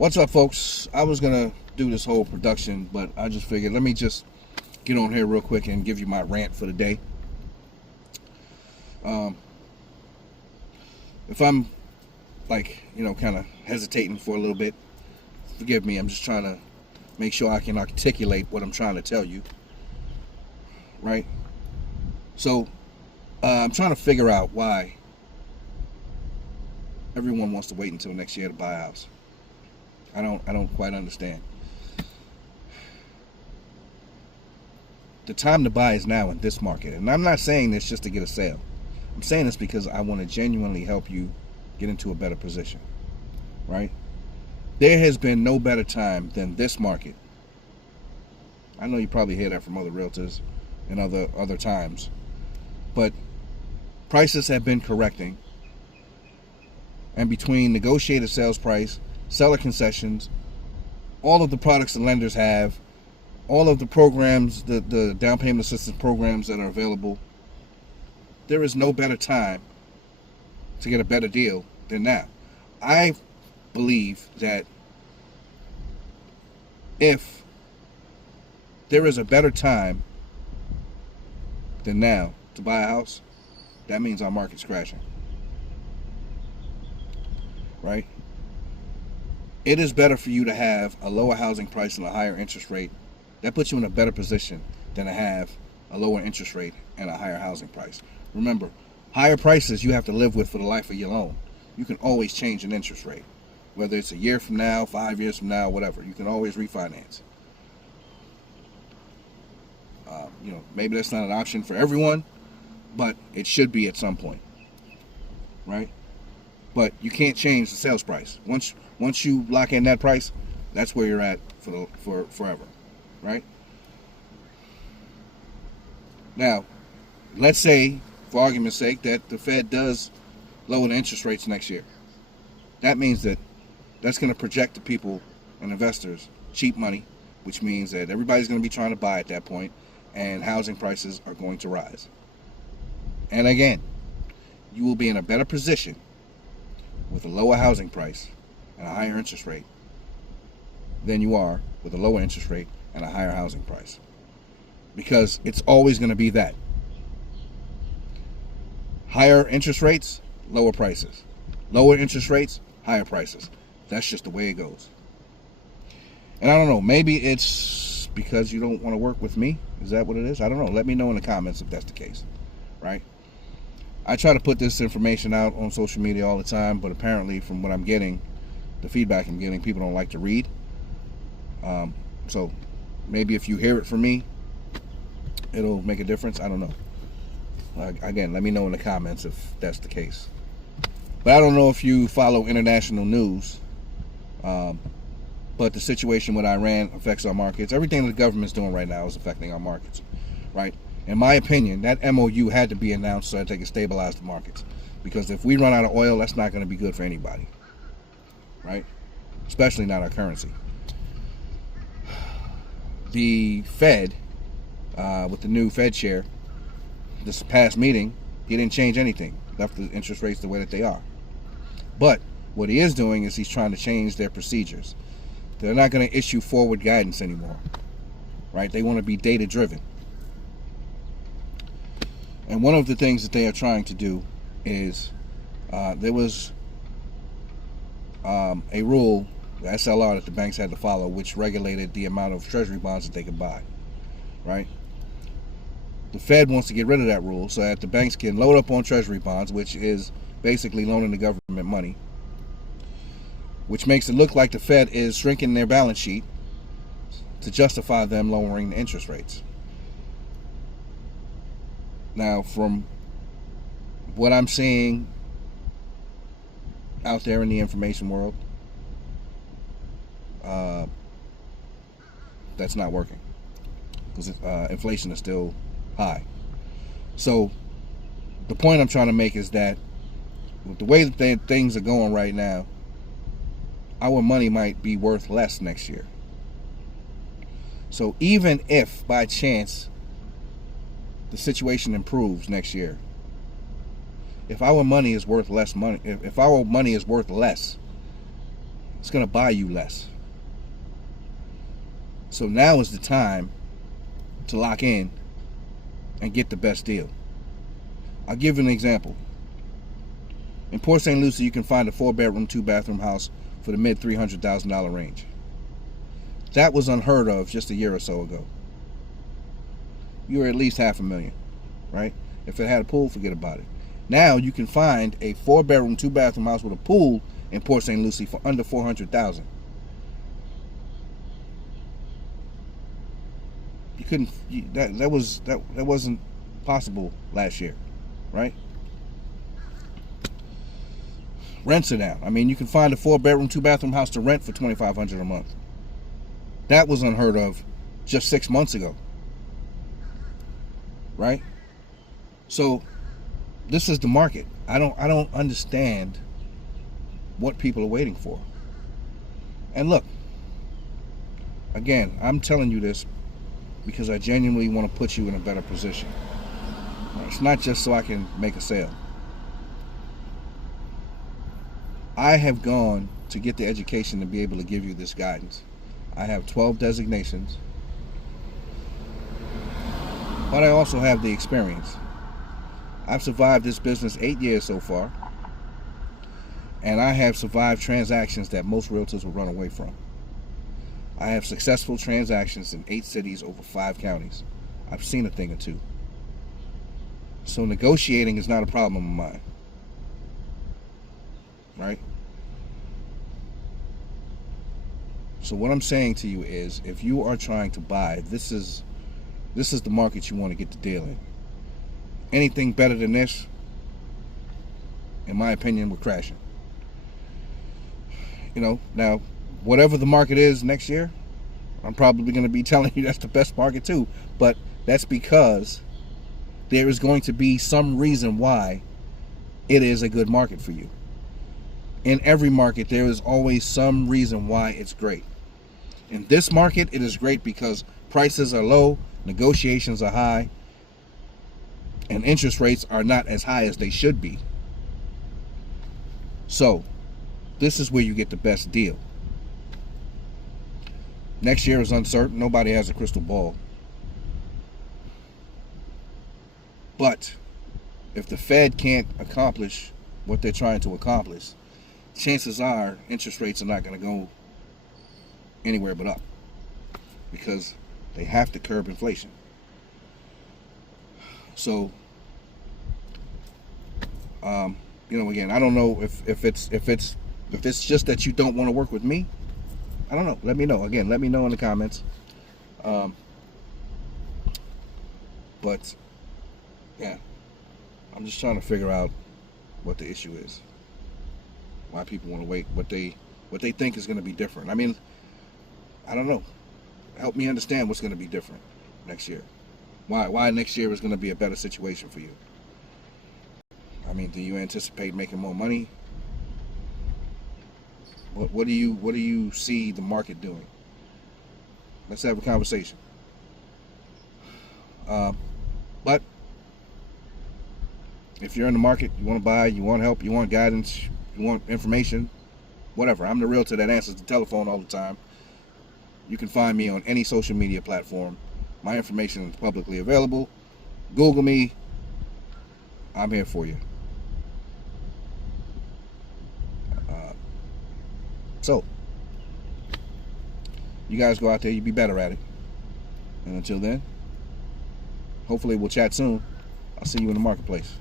What's up, folks? I was gonna do this whole production, but I just figured let me just get on here real quick and give you my rant for the day. If I'm kind of hesitating for a little bit, forgive me. I'm just trying to make sure I can articulate what I'm trying to tell you. Right? So I'm trying to figure out why everyone wants to wait until next year to buy a house. I don't quite understand. The time to buy is now in this market. And I'm not saying this just to get a sale. I'm saying this because I want to genuinely help you get into a better position. Right? There has been no better time than this market. I know you probably hear that from other realtors and other times. But prices have been correcting. And between negotiated sales price, seller concessions, all of the products the lenders have, all of the programs, the down payment assistance programs that are available, there is no better time to get a better deal than now. I believe that if there is a better time than now to buy a house, that means our market's crashing. Right? It is better for you to have a lower housing price and a higher interest rate. That puts you in a better position than to have a lower interest rate and a higher housing price. Remember, higher prices you have to live with for the life of your loan. You can always change an interest rate. Whether it's a year from now, 5 years from now, whatever. You can always refinance. Maybe that's not an option for everyone, but it should be at some point. Right? But you can't change the sales price. Once you lock in that price, that's where you're at for forever, right? Now, let's say, for argument's sake, that the Fed does lower the interest rates next year. That means that's going to project to people and investors cheap money, which means that everybody's going to be trying to buy at that point, and housing prices are going to rise. And again, you will be in a better position with a lower housing price and a higher interest rate than you are with a lower interest rate and a higher housing price. Because it's always going to be that. Higher interest rates, lower prices. Lower interest rates, higher prices. That's just the way it goes. And I don't know, maybe it's because you don't want to work with me. Is that what it is? I don't know. Let me know in the comments if that's the case. Right? I try to put this information out on social media all the time, but apparently from what I'm getting, the feedback I'm getting, people don't like to read. So maybe if you hear it from me, it'll make a difference. I don't know. Again, let me know in the comments if that's the case. But I don't know if you follow international news, but the situation with Iran affects our markets. Everything the government's doing right now is affecting our markets, right? In my opinion, that MOU had to be announced so that they can stabilize the markets. Because if we run out of oil, that's not going to be good for anybody. Right? Especially not our currency. The Fed, with the new Fed chair, this past meeting, he didn't change anything. Left the interest rates the way that they are. But what he is doing is he's trying to change their procedures. They're not going to issue forward guidance anymore. Right? They want to be data driven. And one of the things that they are trying to do is there was a rule, the SLR, that the banks had to follow, which regulated the amount of Treasury bonds that they could buy. Right? The Fed wants to get rid of that rule so that the banks can load up on Treasury bonds, which is basically loaning the government money, which makes it look like the Fed is shrinking their balance sheet to justify them lowering the interest rates. Now, from what I'm seeing out there in the information world, that's not working because inflation is still high. So the point I'm trying to make is that with the way that things are going right now, our money might be worth less next year. So even if by chance the situation improves next year, if our money is worth less money, if our money is worth less It's going to buy you less. So now is the time to lock in and get the best deal. I'll give you an example. In Port St. Lucie, you can find a 4-bedroom, 2-bathroom house for the mid $300,000 range. That was unheard of just a year or so ago. You were at least $500,000, right? If it had a pool, forget about it. Now you can find a 4-bedroom, 2-bathroom house with a pool in Port St. Lucie for under $400,000. You couldn't. That wasn't possible last year, right? Rents are down. I mean, you can find a 4-bedroom, 2-bathroom house to rent for $2,500 a month. That was unheard of just 6 months ago, right? So this is the market. I don't understand what people are waiting for. And look, again, I'm telling you this because I genuinely want to put you in a better position. It's not just so I can make a sale. I have gone to get the education to be able to give you this guidance. I have 12 designations, but I also have the experience. I've survived this business 8 years so far, and I have survived transactions that most realtors will run away from. I have successful transactions in 8 cities over 5 counties. I've seen a thing or two. So negotiating is not a problem of mine, right? So what I'm saying to you is, if you are trying to buy, this is the market you want to get the deal in. Anything better than this, in my opinion, we're crashing. You know, now, whatever the market is next year, I'm probably going to be telling you that's the best market too. But that's because there is going to be some reason why it is a good market for you. In every market, there is always some reason why it's great. In this market, it is great because prices are low, negotiations are high, and interest rates are not as high as they should be. So, this is where you get the best deal. Next year is uncertain. Nobody has a crystal ball. But if the Fed can't accomplish what they're trying to accomplish, chances are interest rates are not going to go anywhere but up, because they have to curb inflation. So, again, I don't know if it's just that you don't want to work with me. I don't know. Let me know. Again, let me know in the comments. But yeah, I'm just trying to figure out what the issue is. Why people want to wait? What they think is going to be different. I mean, I don't know. Help me understand what's going to be different next year. Why next year is going to be a better situation for you. I mean, do you anticipate making more money? What do you see the market doing? Let's have a conversation. But if you're in the market, you want to buy, you want help, you want guidance, you want information, whatever. I'm the realtor that answers the telephone all the time. You can find me on any social media platform. My information is publicly available. Google me. I'm here for you. So, you guys go out there, you be better at it. And until then, hopefully we'll chat soon. I'll see you in the marketplace.